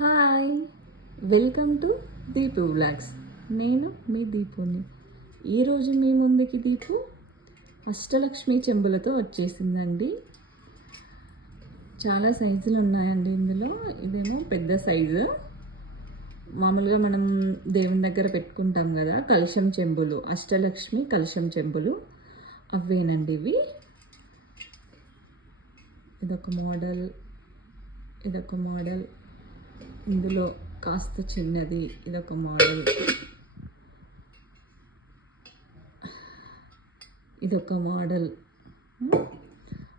Hi. Welcome to Deepu vlogs. నేను మీ దీపుని. ఈరోజు మీ ముందుకి దీపు అష్టలక్ష్మి చెంబులతో వచ్చేసిందండి. చాలా సైజులు ఉన్నాయండి ఇందులో. ఇదేమో పెద్ద సైజు. మామూలుగా మనం దేవుని దగ్గర పెట్టుకుంటాం కదా కలుషం చెంబులు. అష్టలక్ష్మి కలుషం చెంబులు. అవేనండి ఇవి. ఇదొక మోడల్. ఇదొక మోడల్. ఇందులో కాస్త చిన్నది ఇదొక మోడల్. ఇదొక మోడల్.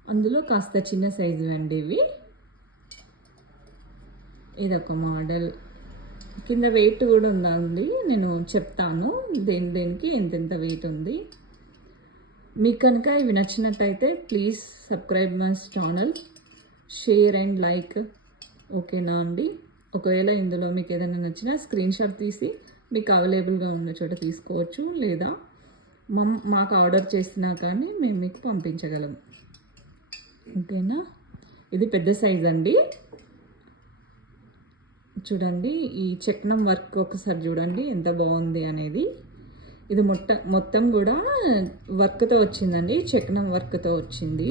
అందులో కాస్త చిన్న సైజు అండి ఇవి. ఇదొక మోడల్. కింద వెయిట్ కూడా ఉందండి నేను చెప్తాను. దేని దేనికి ఎంతెంత వెయిట్ ఉంది. మీకు కనుక ఇవి నచ్చినట్టయితే please subscribe my channel. Share and like. ఓకేనా అండి? ఒకవేళ ఇందులో మీకు ఏదైనా నచ్చినా స్క్రీన్ షాట్ తీసి మీకు అవైలబుల్గా ఉన్న చోట తీసుకోవచ్చు లేదా మమ్ మాకు ఆర్డర్ చేసినా కానీ మేము మీకు పంపించగలం. ఓకేనా? ఇది పెద్ద సైజ్ అండి. చూడండి ఈ చక్నం వర్క్ ఒకసారి చూడండి ఎంత బాగుంది అనేది. ఇది మొట్ట మొత్తం కూడా వర్క్తో వచ్చిందండి చక్నం వర్క్తో వచ్చింది.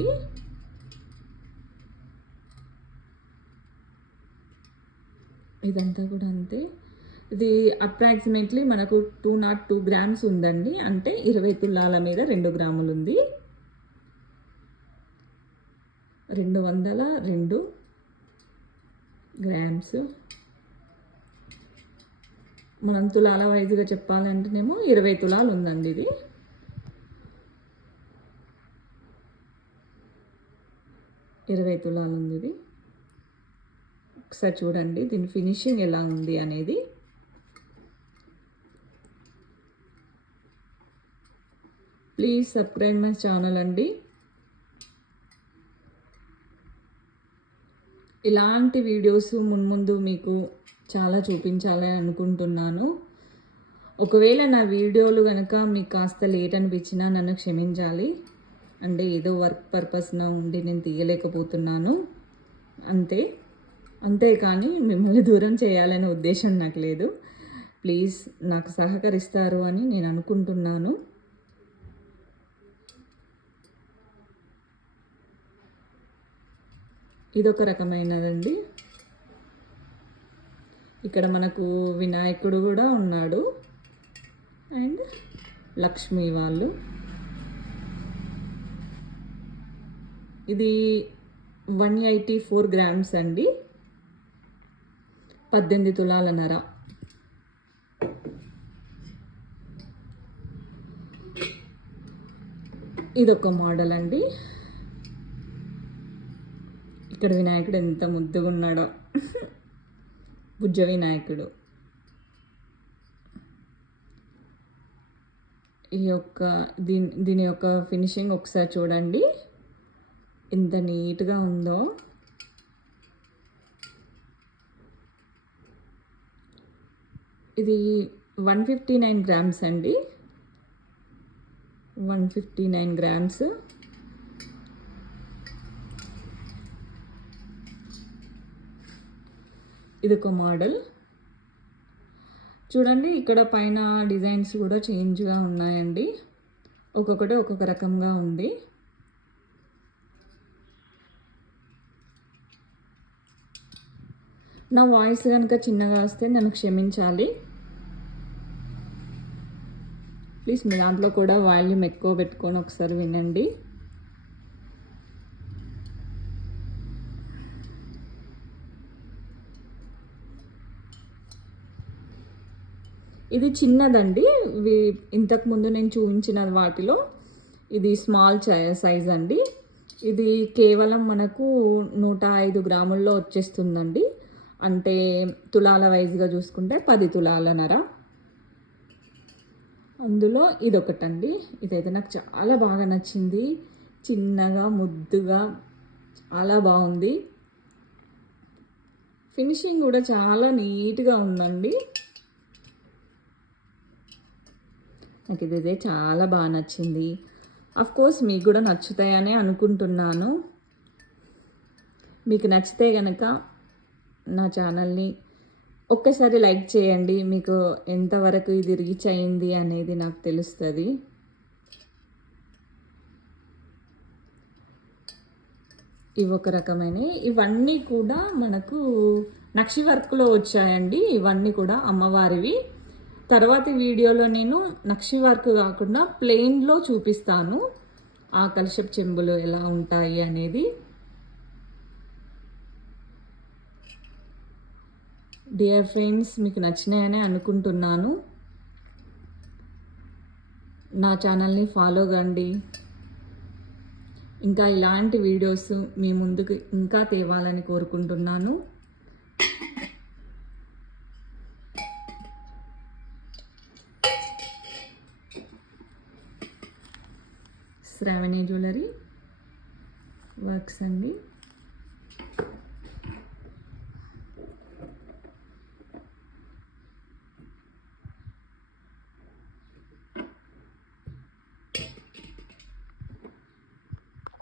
ఇదంతా కూడా అంతే. ఇది అప్రాక్సిమేట్లీ మనకు టూ నాట్ టూ గ్రామ్స్ ఉందండి. అంటే ఇరవై తులాల మీద రెండు గ్రాములు ఉంది. రెండు వందల రెండు గ్రామ్స్ మనం తులాల వైజ్గా చెప్పాలంటేనేమో ఇరవై తులాలు ఉందండి ఇది. ఇరవై తులాలు ఉంది ఇది. ఒకసారి చూడండి. దీని ఫినిషింగ్ ఎలా ఉంది అనేది. ప్లీజ్ సబ్స్క్రైబ్ మై ఛానల్ అండి. ఇలాంటి వీడియోస్ మున్ముందు మీకు చాలా చూపించాలని అనుకుంటున్నాను. ఒకవేళ నా వీడియోలు కనుక మీకు కాస్త లేట్ అనిపించినా నన్ను క్షమించాలి. అంటే ఏదో వర్క్ పర్పస్న ఉండి నేను తీయలేకపోతున్నాను. అంతే. అంతేకాని మిమ్మల్ని దూరం చేయాలనే ఉద్దేశం నాకు లేదు. ప్లీజ్ నాకు సహకరిస్తారు అని నేను అనుకుంటున్నాను. ఇదొక రకమైనదండి. ఇక్కడ మనకు వినాయకుడు కూడా ఉన్నాడు. అండ్ లక్ష్మి వాళ్ళు. ఇది వన్ ఎయిటీ ఫోర్ గ్రామ్స్ అండి. పద్దెనిమిది తులాల నర. ఇదొక మోడల్ అండి. ఇక్కడ వినాయకుడు ఎంత ముద్దుగా ఉన్నాడో భుజ వినాయకుడు. ఈ యొక్క దీని దీని యొక్క ఫినిషింగ్ ఒకసారి చూడండి. ఎంత నీట్గా ఉందో. ఇది వన్ ఫిఫ్టీ నైన్ గ్రామ్స్ అండి. One fifty nine grams. ఇది ఒక మోడల్. చూడండి ఇక్కడ పైన డిజైన్స్ కూడా చేంజ్గా ఉన్నాయండి. ఒక్కొక్కటి ఒక్కొక్క రకంగా ఉంది. నా వాయిస్ కనుక చిన్నగా వస్తే నన్ను క్షమించాలి. ప్లీజ్ మీ దాంట్లో కూడా వాల్యూమ్ ఎక్కువ పెట్టుకొని ఒకసారి వినండి. ఇది చిన్నదండి. ఇంతకుముందు నేను చూపించిన వాటిలో. ఇది స్మాల్ సైజ్ అండి. ఇది కేవలం మనకు నూట ఐదు గ్రాముల్లో వచ్చేస్తుందండి. అంటే తులాల వైజ్గా చూసుకుంటే పది తులాలన్నర అందులో ఇదొకటండి. ఇదైతే నాకు చాలా బాగా నచ్చింది. చిన్నగా ముద్దుగా చాలా బాగుంది. ఫినిషింగ్ కూడా చాలా నీట్గా ఉందండి. నాకు ఇదైతే చాలా బాగా నచ్చింది. అఫ్ కోర్స్ మీకు కూడా నచ్చుతాయని అనుకుంటున్నాను. మీకు నచ్చితే కనుక నా ఛానల్ని ఒక్కసారి లైక్ చేయండి. మీకు ఎంతవరకు ఇది రీచ్ అయింది అనేది నాకు తెలుస్తుంది. ఇవి ఒక రకమైన ఇవన్నీ కూడా మనకు నక్షి వర్క్లో వచ్చాయండి. ఇవన్నీ కూడా అమ్మవారివి. తర్వాతి వీడియోలో నేను నక్షి వర్క్ కాకుండా ప్లెయిన్లో చూపిస్తాను. ఆ కలుషపు చెంబులు ఎలా ఉంటాయి అనేది. డియర్ ఫ్రెండ్స్ మీకు నచ్చినాయని అనుకుంటున్నాను. నా ఛానల్ని ఫాలో కండి. ఇంకా ఇలాంటి వీడియోస్ మీ ముందుకు ఇంకా తేవాలని కోరుకుంటున్నాను. శ్రావణి జ్యువెలరీ వర్క్స్ అండి.